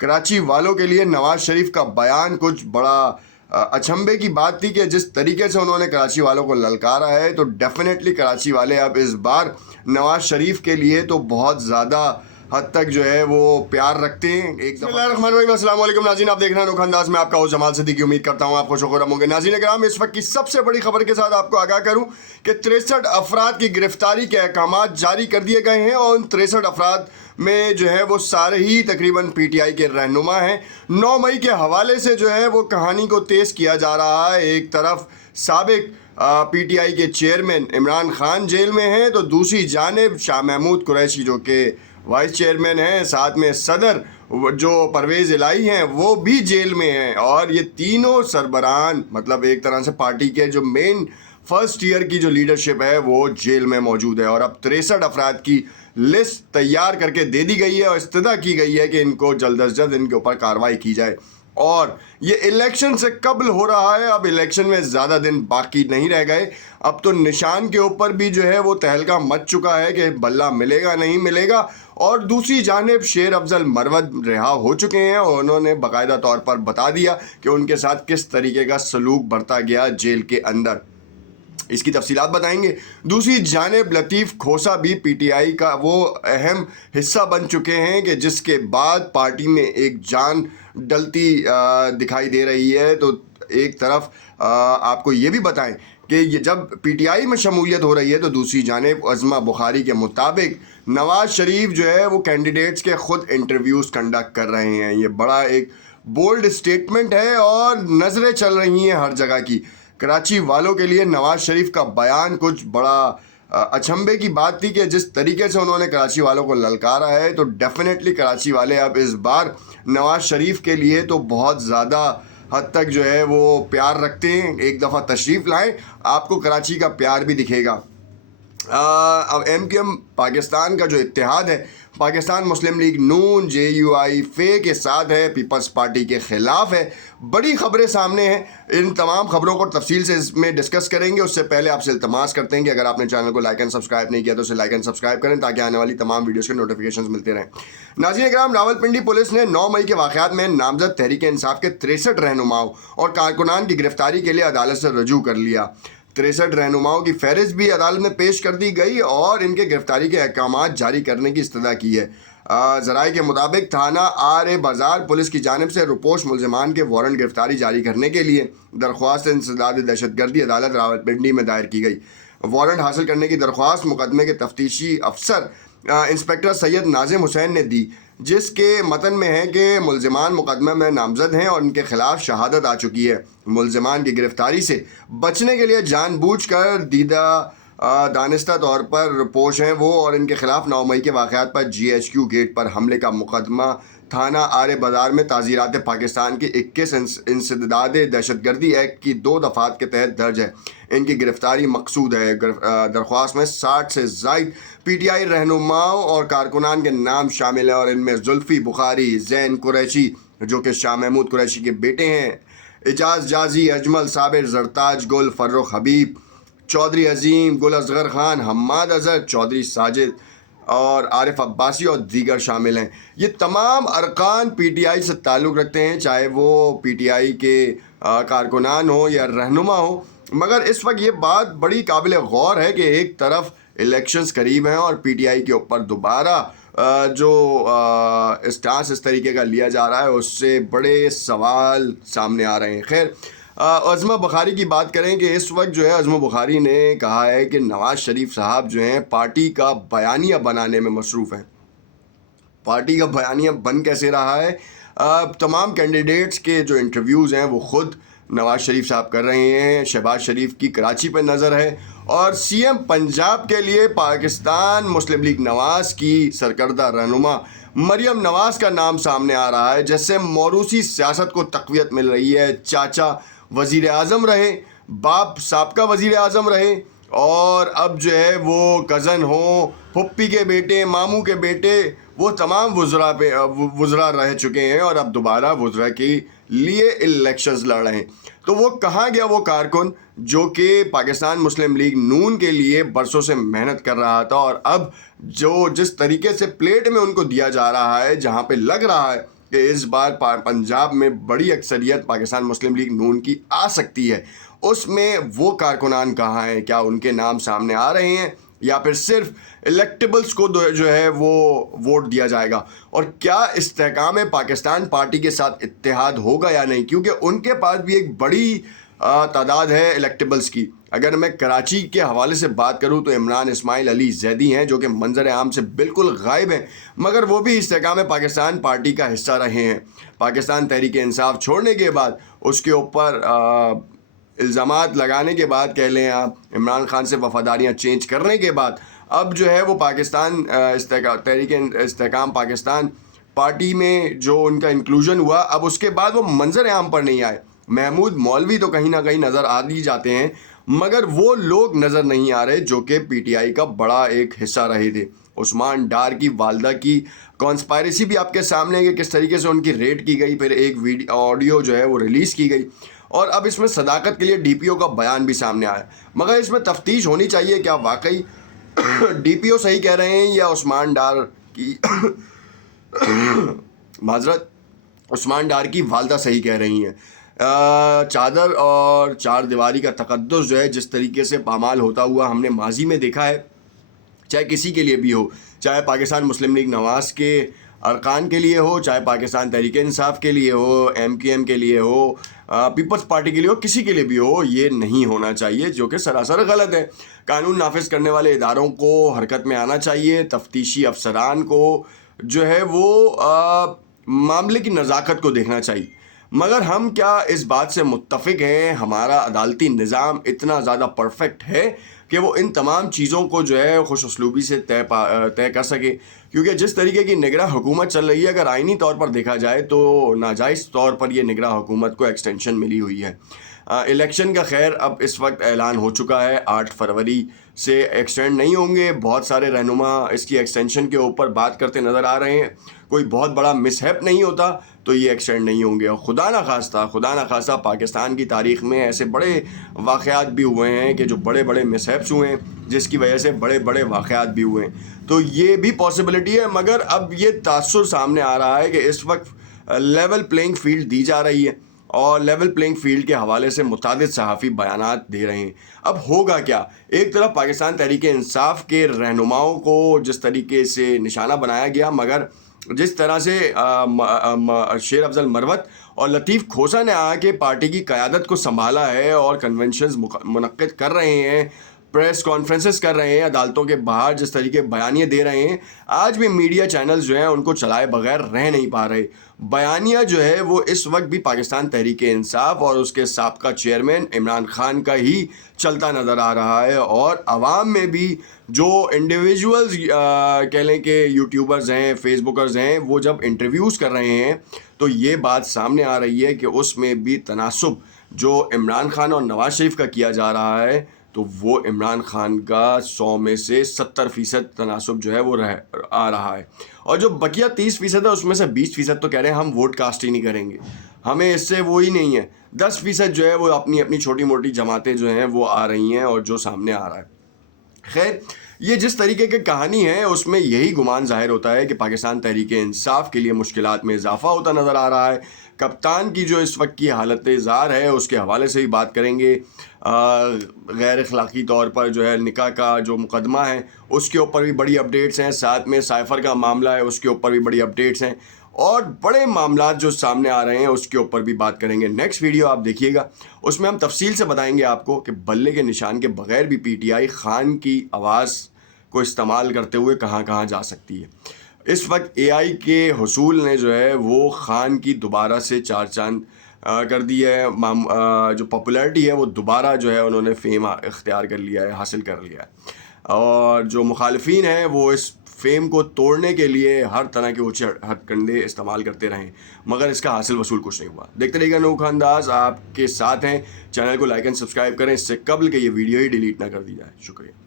کراچی والوں کے لیے نواز شریف کا بیان کچھ بڑا اچنبھے کی بات تھی کہ جس طریقے سے انہوں نے کراچی والوں کو للکارا ہے تو ڈیفینیٹلی کراچی والے اب اس بار نواز شریف کے لیے تو بہت زیادہ حد تک جو ہے وہ پیار رکھتے ہیں. بسم اللہ الرحمن الرحیم. السلام علیکم ناظرین, آپ دیکھ رہے ہیں انوکھا انداز میں آپ کا ہوسٹ جمال صدیقی. امید کرتا ہوں آپ خوش و خرم ہوں گے. ناظرین کرام, اس وقت کی سب سے بڑی خبر کے ساتھ آپ کو آگاہ کروں کہ 63 افراد کی گرفتاری کے احکامات جاری کر دیے گئے ہیں اور ان 63 افراد میں جو ہے وہ سارے ہی تقریباً پی ٹی آئی کے رہنما ہیں. 9 مئی کے حوالے سے جو ہے وہ کہانی کو تیز کیا جا رہا ہے. ایک طرف سابق پی ٹی آئی کے چیئرمین عمران خان جیل میں ہیں تو دوسری جانب شاہ محمود قریشی جو کہ وائس چیئرمین ہیں, ساتھ میں صدر جو پرویز الہی ہیں وہ بھی جیل میں ہیں. اور یہ تینوں سربراہان مطلب ایک طرح سے پارٹی کے جو مین فرسٹ ایئر کی جو لیڈرشپ ہے وہ جیل میں موجود ہے. اور اب 63 افراد کی لسٹ تیار کر کے دے دی گئی ہے اور استدعا کی گئی ہے کہ ان کو جلد از جلد ان کے اوپر کارروائی کی جائے. اور یہ الیکشن سے قبل ہو رہا ہے, اب الیکشن میں زیادہ دن باقی نہیں رہ گئے. اب تو نشان کے اوپر بھی جو ہے وہ تہلکہ مچ چکا ہے کہ بلہ ملے گا نہیں ملے گا. اور دوسری جانب شیر افضل مروت رہا ہو چکے ہیں اور انہوں نے باقاعدہ طور پر بتا دیا کہ ان کے ساتھ کس طریقے کا سلوک برتا گیا جیل کے اندر. اس کی تفصیلات بتائیں گے. دوسری جانب لطیف کھوسا بھی پی ٹی آئی کا وہ اہم حصہ بن چکے ہیں کہ جس کے بعد پارٹی میں ایک جان ڈلتی دکھائی دے رہی ہے. تو ایک طرف آپ کو یہ بھی بتائیں کہ یہ جب پی ٹی آئی میں شمولیت ہو رہی ہے تو دوسری جانب عظمہ بخاری کے مطابق نواز شریف جو ہے وہ کینڈیڈیٹس کے خود انٹرویوز کنڈکٹ کر رہے ہیں. یہ بڑا ایک بولڈ اسٹیٹمنٹ ہے اور نظریں چل رہی ہیں ہر جگہ کی. کراچی والوں کے لیے نواز شریف کا بیان کچھ بڑا اچنبھے کی بات تھی کہ جس طریقے سے انہوں نے کراچی والوں کو للکارا ہے تو ڈیفینیٹلی کراچی والے اب اس بار نواز شریف کے لیے تو بہت زیادہ حد تک جو ہے وہ پیار رکھتے ہیں. ایک دفعہ تشریف لائیں, آپ کو کراچی کا پیار بھی دکھے گا. اب ایم کیو ایم پاکستان کا جو اتحاد ہے پاکستان مسلم لیگ نون جے یو آئی فے کے ساتھ ہے, پیپلز پارٹی کے خلاف ہے. بڑی خبریں سامنے ہیں. ان تمام خبروں کو تفصیل سے اس میں ڈسکس کریں گے. اس سے پہلے آپ سے التماس کرتے ہیں کہ اگر آپ نے چینل کو لائک اینڈ سبسکرائب نہیں کیا تو اسے لائک اینڈ سبسکرائب کریں تاکہ آنے والی تمام ویڈیوز کے نوٹیفیکیشنز ملتے رہیں. ناظرین کرام, راولپنڈی پولیس نے 9 مئی کے واقعات میں نامزد تحریک انصاف کے 63 رہنماؤں اور کارکنان کی گرفتاری کے لیے عدالت سے رجوع کر لیا. 63 رہنماؤں کی فہرست بھی عدالت میں پیش کر دی گئی اور ان کے گرفتاری کے احکامات جاری کرنے کی استدعا کی ہے. ذرائع کے مطابق تھانہ آر بازار پولیس کی جانب سے روپوش ملزمان کے وارنٹ گرفتاری جاری کرنے کے لیے درخواست انسداد دہشت گردی عدالت راولپنڈی میں دائر کی گئی. وارنٹ حاصل کرنے کی درخواست مقدمے کے تفتیشی افسر انسپکٹر سید ناظم حسین نے دی, جس کے متن میں ہے کہ ملزمان مقدمے میں نامزد ہیں اور ان کے خلاف شہادت آ چکی ہے. ملزمان کی گرفتاری سے بچنے کے لیے جان بوجھ کر دانستہ طور پر پوش ہیں وہ, اور ان کے خلاف 9 مئی کے واقعات پر جی ایچ کیو گیٹ پر حملے کا مقدمہ تھانہ آر بازار میں تعزیرات پاکستان کی 21 انسداد دہشت گردی ایکٹ کی 2 دفعات کے تحت درج ہے. ان کی گرفتاری مقصود ہے. درخواست میں 60 سے زائد پی ٹی آئی رہنماؤں اور کارکنان کے نام شامل ہیں اور ان میں زلفی بخاری, زین قریشی جو کہ شاہ محمود قریشی کے بیٹے ہیں, اعجاز جازی, اجمل صابر, زرتاج گل, فرخ حبیب, چودھری عظیم, گل اصغر خان, حماد اظہر, چودھری ساجد اور عارف عباسی اور دیگر شامل ہیں. یہ تمام ارکان پی ٹی آئی سے تعلق رکھتے ہیں, چاہے وہ پی ٹی آئی کے کارکنان ہوں یا رہنما ہوں. مگر اس وقت یہ بات بڑی قابل غور ہے کہ ایک طرف الیکشنز قریب ہیں اور پی ٹی آئی کے اوپر دوبارہ جو اسٹانس اس طریقے کا لیا جا رہا ہے اس سے بڑے سوال سامنے آ رہے ہیں. خیر, عظمہ بخاری کی بات کریں کہ اس وقت جو ہے عظمہ بخاری نے کہا ہے کہ نواز شریف صاحب جو ہیں پارٹی کا بیانیہ بنانے میں مصروف ہیں. پارٹی کا بیانیہ بن کیسے رہا ہے؟ تمام کینڈیڈیٹس کے جو انٹرویوز ہیں وہ خود نواز شریف صاحب کر رہے ہیں. شہباز شریف کی کراچی پہ نظر ہے اور سی ایم پنجاب کے لیے پاکستان مسلم لیگ نواز کی سرکردہ رہنما مریم نواز کا نام سامنے آ رہا ہے, جس سے موروثی سیاست کو تقویت مل رہی ہے. چاچا وزیر اعظم رہے, باپ سابقہ وزیر اعظم رہے اور اب جو ہے وہ کزن ہوں, پھپھی کے بیٹے, ماموں کے بیٹے, وہ تمام وزراء رہ چکے ہیں اور اب دوبارہ وزراء کے لیے الیکشنز لڑ رہے ہیں. تو وہ کہاں گیا وہ کارکن جو کہ پاکستان مسلم لیگ نون کے لیے برسوں سے محنت کر رہا تھا, اور اب جو جس طریقے سے پلیٹ میں ان کو دیا جا رہا ہے, جہاں پہ لگ رہا ہے کہ اس بار پنجاب میں بڑی اکثریت پاکستان مسلم لیگ نون کی آ سکتی ہے، اس میں وہ کارکنان کہاں ہیں؟ کیا ان کے نام سامنے آ رہے ہیں یا پھر صرف الیکٹیبلز کو جو ہے وہ ووٹ دیا جائے گا؟ اور کیا استحکام پاکستان پارٹی کے ساتھ اتحاد ہوگا یا نہیں؟ کیونکہ ان کے پاس بھی ایک بڑی تعداد ہے الیکٹیبلز کی۔ اگر میں کراچی کے حوالے سے بات کروں تو عمران اسماعیل علی زیدی ہیں جو کہ منظر عام سے بالکل غائب ہیں، مگر وہ بھی استحکام پاکستان پارٹی کا حصہ رہے ہیں۔ پاکستان تحریک انصاف چھوڑنے کے بعد اس کے اوپر الزامات لگانے کے بعد، کہہ لیں آپ عمران خان سے وفاداریاں چینج کرنے کے بعد، اب جو ہے وہ پاکستان تحریک استحکام پاکستان پارٹی میں جو ان کا انکلوژن ہوا، اب اس کے بعد وہ منظر عام پر نہیں آئے۔ محمود مولوی تو کہیں نہ کہیں نظر آ ہی جاتے ہیں، مگر وہ لوگ نظر نہیں آ رہے جو کہ پی ٹی آئی کا بڑا ایک حصہ رہے تھے۔ عثمان ڈار کی والدہ کی کانسپائریسی بھی آپ کے سامنے ہے کہ کس طریقے سے ان کی ریٹ کی گئی، پھر ایک آڈیو جو ہے وہ ریلیز کی گئی، اور اب اس میں صداقت کے لیے ڈی پی او کا بیان بھی سامنے آیا، مگر اس میں تفتیش ہونی چاہیے کیا واقعی ڈی پی او صحیح کہہ رہے ہیں یا عثمان ڈار کی معذرت عثمان ڈار کی والدہ صحیح کہہ رہی ہیں۔ چادر اور چار دیواری کا تقدس جو ہے جس طریقے سے پامال ہوتا ہوا ہم نے ماضی میں دیکھا ہے، چاہے کسی کے لیے بھی ہو، چاہے پاکستان مسلم لیگ نواز کے ارکان کے لیے ہو، چاہے پاکستان تحریک انصاف کے لیے ہو، ایم کیو ایم کے لیے ہو، پیپلز پارٹی کے لیے ہو، کسی کے لیے بھی ہو، یہ نہیں ہونا چاہیے، جو کہ سراسر غلط ہے۔ قانون نافذ کرنے والے اداروں کو حرکت میں آنا چاہیے، تفتیشی افسران کو جو ہے وہ معاملے کی نزاکت کو دیکھنا چاہیے۔ مگر ہم کیا اس بات سے متفق ہیں ہمارا عدالتی نظام اتنا زیادہ پرفیکٹ ہے کہ وہ ان تمام چیزوں کو جو ہے خوش اسلوبی سے طے کر سکے؟ کیونکہ جس طریقے کی نگراں حکومت چل رہی ہے، اگر آئینی طور پر دیکھا جائے تو ناجائز طور پر یہ نگراں حکومت کو ایکسٹینشن ملی ہوئی ہے۔ الیکشن کا خیر اب اس وقت اعلان ہو چکا ہے، 8 فروری سے ایکسٹینڈ نہیں ہوں گے۔ بہت سارے رہنما اس کی ایکسٹینشن کے اوپر بات کرتے نظر آ رہے ہیں، کوئی بہت بڑا مس ہیپ نہیں ہوتا تو یہ ایکسٹینڈ نہیں ہوں گے۔ اور خدا نہ خواستہ پاکستان کی تاریخ میں ایسے بڑے واقعات بھی ہوئے ہیں کہ جو بڑے بڑے مس ہیپس ہوئے ہیں جس کی وجہ سے بڑے بڑے واقعات بھی ہوئے ہیں، تو یہ بھی پاسبلٹی ہے۔ مگر اب یہ تاثر سامنے آ رہا ہے کہ اس وقت لیول پلینگ فیلڈ دی جا رہی ہے، اور لیول پلینگ فیلڈ کے حوالے سے متعدد صحافی بیانات دے رہے ہیں۔ اب ہوگا کیا؟ ایک طرف پاکستان تحریک انصاف کے رہنماؤں کو جس طریقے سے نشانہ بنایا گیا، مگر جس طرح سے شیر افضل مروت اور لطیف کھوسا نے آ کے پارٹی کی قیادت کو سنبھالا ہے اور کنونشنز منعقد کر رہے ہیں، پریس کانفرنسز کر رہے ہیں، عدالتوں کے باہر جس طریقے بیانیے دے رہے ہیں، آج بھی میڈیا چینلز جو ہیں ان کو چلائے بغیر رہ نہیں پا رہے۔ بیانیہ جو ہے وہ اس وقت بھی پاکستان تحریک انصاف اور اس کے سابقہ چیئرمین عمران خان کا ہی چلتا نظر آ رہا ہے، اور عوام میں بھی جو انڈیویجولز کہہ لیں کہ یوٹیوبرز ہیں، فیس بکرز ہیں، وہ جب انٹرویوز کر رہے ہیں تو یہ بات سامنے آ رہی ہے کہ اس میں بھی تناسب جو عمران خان اور نواز شریف کا کیا جا رہا ہے، تو وہ عمران خان کا 100 میں سے 70% تناسب جو ہے وہ آ رہا ہے، اور جو بقیہ 30% ہے اس میں سے 20% تو کہہ رہے ہیں ہم ووٹ کاسٹ ہی نہیں کریں گے، ہمیں اس سے وہی نہیں ہے۔ 10% جو ہے وہ اپنی اپنی چھوٹی موٹی جماعتیں جو ہیں وہ آ رہی ہیں اور جو سامنے آ رہا ہے۔ خیر، یہ جس طریقے کی کہانی ہے اس میں یہی گمان ظاہر ہوتا ہے کہ پاکستان تحریک انصاف کے لیے مشکلات میں اضافہ ہوتا نظر آ رہا ہے۔ کپتان کی جو اس وقت کی حالت زار ہے اس کے حوالے سے بھی بات کریں گے۔ غیر اخلاقی طور پر جو ہے نکاح کا جو مقدمہ ہے اس کے اوپر بھی بڑی اپڈیٹس ہیں، ساتھ میں سائفر کا معاملہ ہے اس کے اوپر بھی بڑی اپڈیٹس ہیں، اور بڑے معاملات جو سامنے آ رہے ہیں اس کے اوپر بھی بات کریں گے۔ نیکسٹ ویڈیو آپ دیکھیے گا، اس میں ہم تفصیل سے بتائیں گے آپ کو کہ بلے کے نشان کے بغیر بھی پی ٹی آئی خان کی آواز کو استعمال کرتے ہوئے کہاں کہاں جا سکتی ہے۔ اس وقت اے آئی کے حصول نے جو ہے وہ خان کی دوبارہ سے چار چاند کر دی ہے، جو پاپولیرٹی ہے وہ دوبارہ جو ہے انہوں نے فیم اختیار کر لیا ہے، حاصل کر لیا ہے، اور جو مخالفین ہیں وہ اس فیم کو توڑنے کے لیے ہر طرح کے اونچے ہتھ کنڈے استعمال کرتے رہیں، مگر اس کا حاصل وصول کچھ نہیں ہوا۔ دیکھتے رہیے گا انوکھا انداز آپ کے ساتھ ہیں، چینل کو لائک اینڈ سبسکرائب کریں اس سے قبل کہ یہ ویڈیو ہی ڈیلیٹ نہ کر دی جائے۔ شکریہ۔